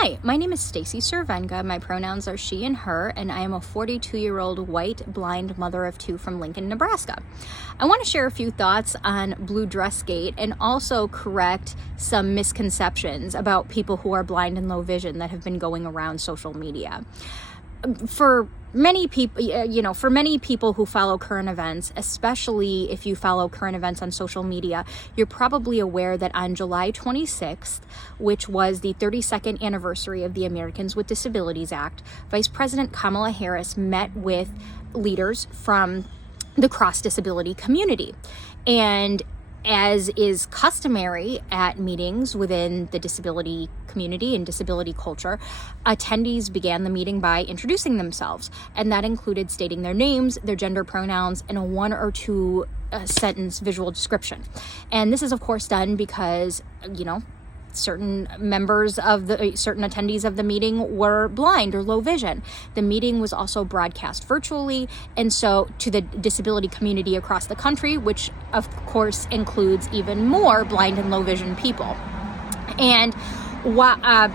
Hi, my name is Stacy Cervenka. My pronouns are she and her, and I am a 42-year-old white blind mother of two from Lincoln, Nebraska. I want to share a few thoughts on Blue Dress Gate and also correct some misconceptions about people who are blind and low vision that have been going around social media. For many people who follow current events, especially if you follow current events on social media, you're probably aware that on July 26th, which was the 32nd anniversary of the Americans with Disabilities Act, Vice President Kamala Harris met with leaders from the cross-disability community. And as is customary at meetings within the disability community and disability culture, attendees began the meeting by introducing themselves, and that included stating their names, their gender pronouns, and a one or two sentence visual description. And this is, of course, done because, certain attendees of the meeting were blind or low vision. The meeting was also broadcast virtually, and so to the disability community across the country, which of course includes even more blind and low vision people. And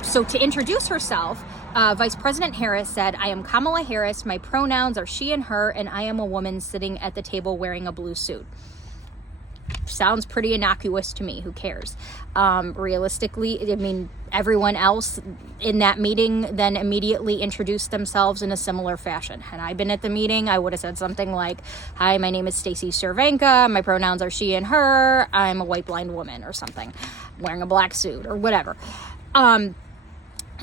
so to introduce herself, Vice President Harris said, "I am Kamala Harris. My pronouns are she and her, and I am a woman sitting at the table wearing a blue suit." Sounds pretty innocuous to me. Who cares? Realistically, everyone else in that meeting then immediately introduced themselves in a similar fashion. Had I been at the meeting, I would have said something like, "Hi, my name is Stacy Cervenka. My pronouns are she and her. I'm a white blind woman," or something, wearing a black suit or whatever.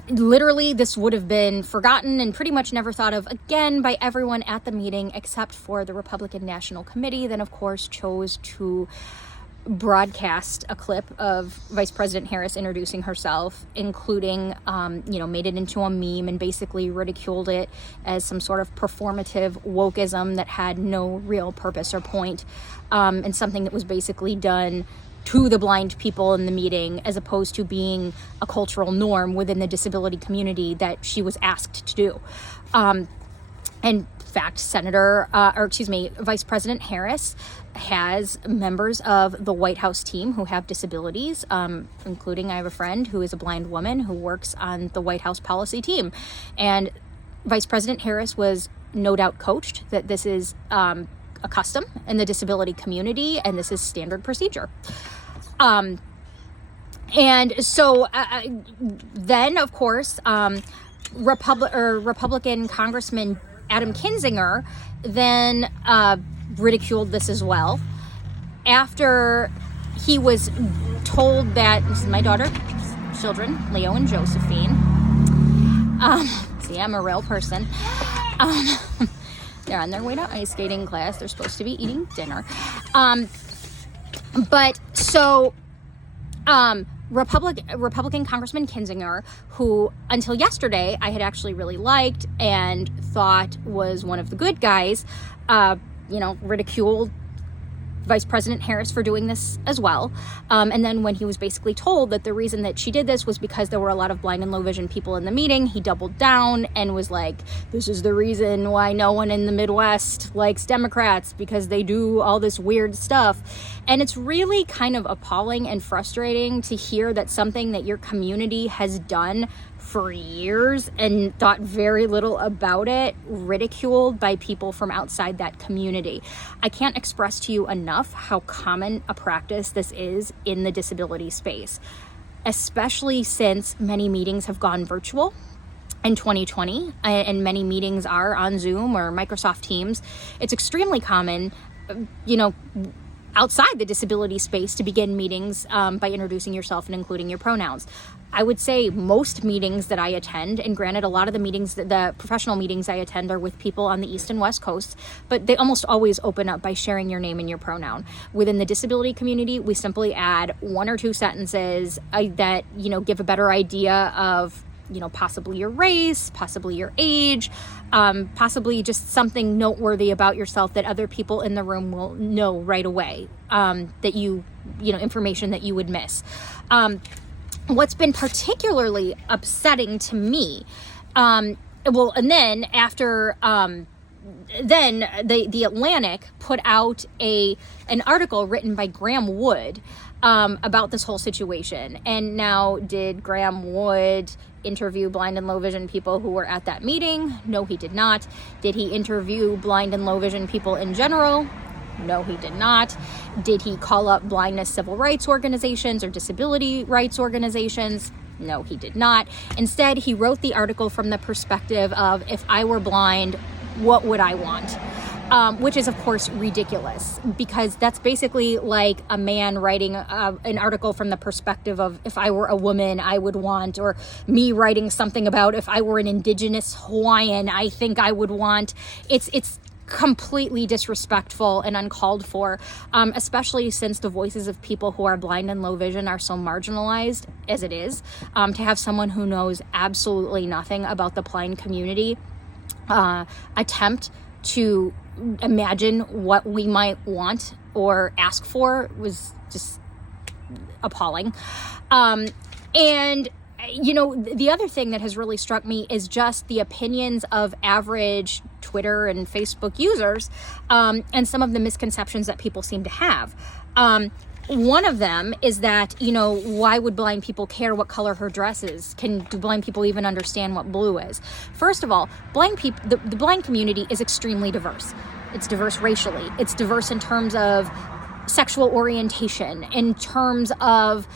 Literally, this would have been forgotten and pretty much never thought of again by everyone at the meeting, except for the Republican National Committee, then of course chose to broadcast a clip of Vice President Harris introducing herself, including, made it into a meme and basically ridiculed it as some sort of performative wokeism that had no real purpose or point, and something that was basically done to the blind people in the meeting, as opposed to being a cultural norm within the disability community that she was asked to do. In fact, Vice President Harris has members of the White House team who have disabilities, including I have a friend who is a blind woman who works on the White House policy team. And Vice President Harris was no doubt coached that this is a custom in the disability community, and this is standard procedure. And so then, of course, Republican Congressman Adam Kinzinger then ridiculed this as well, after he was told that, this is my daughter's children, Leo and Josephine. See, I'm a real person. They're on their way to ice skating class. They're supposed to be eating dinner. Republican Congressman Kinzinger, who until yesterday I had actually really liked and thought was one of the good guys, ridiculed Vice President Harris for doing this as well. And then when he was basically told that the reason that she did this was because there were a lot of blind and low vision people in the meeting, he doubled down and was like, "This is the reason why no one in the Midwest likes Democrats, because they do all this weird stuff." And it's really kind of appalling and frustrating to hear that something that your community has done for years and thought very little about it, ridiculed by people from outside that community. I can't express to you enough how common a practice this is in the disability space, especially since many meetings have gone virtual in 2020, and many meetings are on Zoom or Microsoft Teams. It's extremely common, outside the disability space to begin meetings by introducing yourself and including your pronouns. I would say most meetings that I attend, and granted, a lot of the professional meetings I attend are with people on the East and West Coast, but they almost always open up by sharing your name and your pronoun. Within the disability community, we simply add one or two sentences that, give a better idea of, possibly your race, possibly your age, possibly just something noteworthy about yourself that other people in the room will know right away, that information that you would miss. What's been particularly upsetting to me, and then after then the Atlantic put out an article written by Graham Wood about this whole situation. And now, did Graham Wood interview blind and low vision people who were at that meeting? No, he did not. Did he interview blind and low vision people in general? No, he did not. Did he call up blindness civil rights organizations or disability rights organizations? No, he did not. Instead, he wrote the article from the perspective of, if I were blind, what would I want? Which is, of course, ridiculous, because that's basically like a man writing an article from the perspective of, if I were a woman, I would want, or me writing something about, if I were an indigenous Hawaiian, I think I would want. It's completely disrespectful and uncalled for, especially since the voices of people who are blind and low vision are so marginalized as it is. To have someone who knows absolutely nothing about the blind community attempt to imagine what we might want or ask for was just appalling. And the other thing that has really struck me is just the opinions of average Twitter and Facebook users, and some of the misconceptions that people seem to have. One of them is that, why would blind people care what color her dress is? Do blind people even understand what blue is? First of all, blind people, the blind community is extremely diverse. It's diverse racially. It's diverse in terms of sexual orientation, in terms of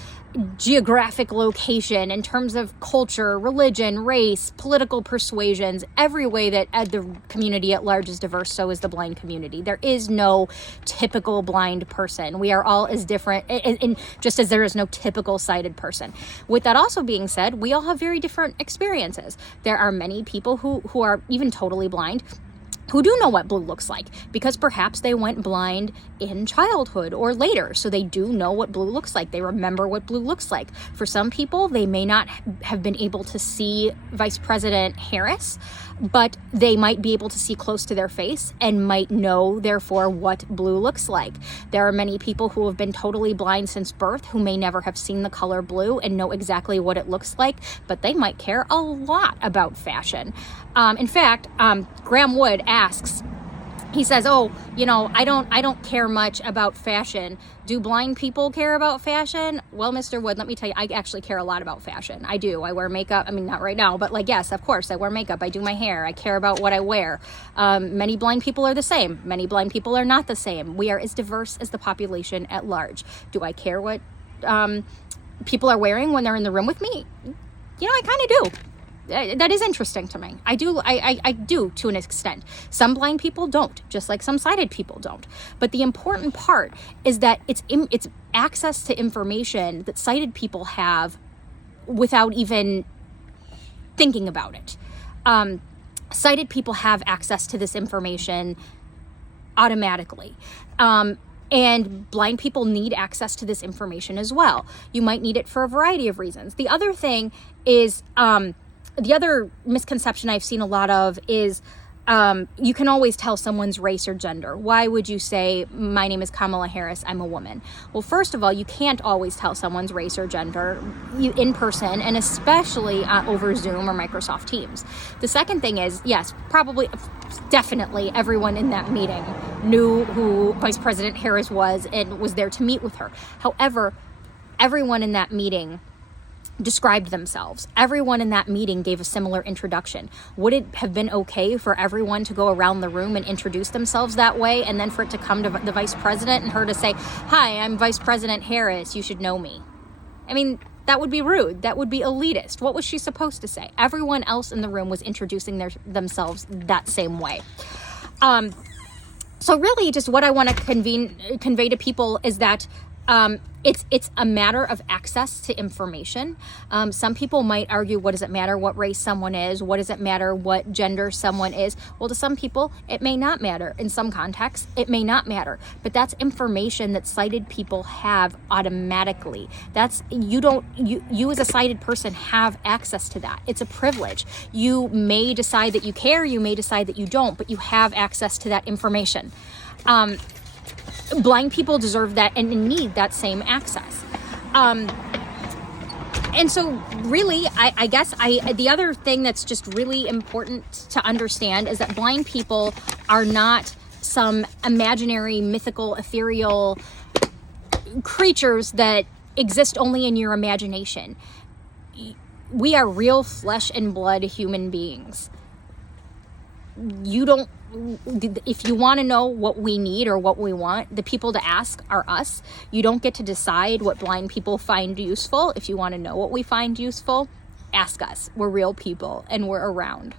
geographic location, in terms of culture, religion, race, political persuasions. Every way that the community at large is diverse, so is the blind community. There is no typical blind person. We are all as different, and just as there is no typical sighted person. With that also being said, we all have very different experiences. There are many people who are even totally blind who do know what blue looks like, because perhaps they went blind in childhood or later, so they do know what blue looks like. They remember what blue looks like. For some people, they may not have been able to see Vice President Harris, but they might be able to see close to their face and might know, therefore, what blue looks like. There are many people who have been totally blind since birth who may never have seen the color blue and know exactly what it looks like, but they might care a lot about fashion. In fact, Graham Wood asks, he says, I don't care much about fashion. Do blind people care about fashion? Well, Mr. Wood, let me tell you, I actually care a lot about fashion. I do. I wear makeup. I mean, not right now, but yes, of course, I wear makeup. I do my hair. I care about what I wear. Many blind people are the same. Many blind people are not the same. We are as diverse as the population at large. Do I care what people are wearing when they're in the room with me? I kind of do. That is interesting to me. I do to an extent. Some blind people don't, just like some sighted people don't. But the important part is that it's access to information that sighted people have without even thinking about it. Sighted people have access to this information automatically. And blind people need access to this information as well. You might need it for a variety of reasons. The other thing is, the other misconception I've seen a lot of is you can always tell someone's race or gender. Why would you say, my name is Kamala Harris, I'm a woman? Well, first of all, you can't always tell someone's race or gender in person, and especially over Zoom or Microsoft Teams. The second thing is, yes, definitely everyone in that meeting knew who Vice President Harris was and was there to meet with her. However, everyone in that meeting described themselves. Everyone in that meeting gave a similar introduction. Would it have been okay for everyone to go around the room and introduce themselves that way, and then for it to come to the vice president and her to say, "Hi, I'm Vice President Harris, you should know me"? I mean, that would be rude. That would be elitist. What was she supposed to say? Everyone else in the room was introducing themselves that same way. So really, just what I want to convey to people is that it's a matter of access to information. Some people might argue, what does it matter what race someone is? What does it matter what gender someone is? Well, to some people, it may not matter. In some contexts, it may not matter. But that's information that sighted people have automatically. You as a sighted person have access to that. It's a privilege. You may decide that you care, you may decide that you don't, but you have access to that information. Blind people deserve that and need that same access. And so really, I guess the other thing that's just really important to understand is that blind people are not some imaginary, mythical, ethereal creatures that exist only in your imagination. We are real flesh and blood human beings. If you want to know what we need or what we want, the people to ask are us. You don't get to decide what blind people find useful. If you want to know what we find useful, ask us. We're real people and we're around.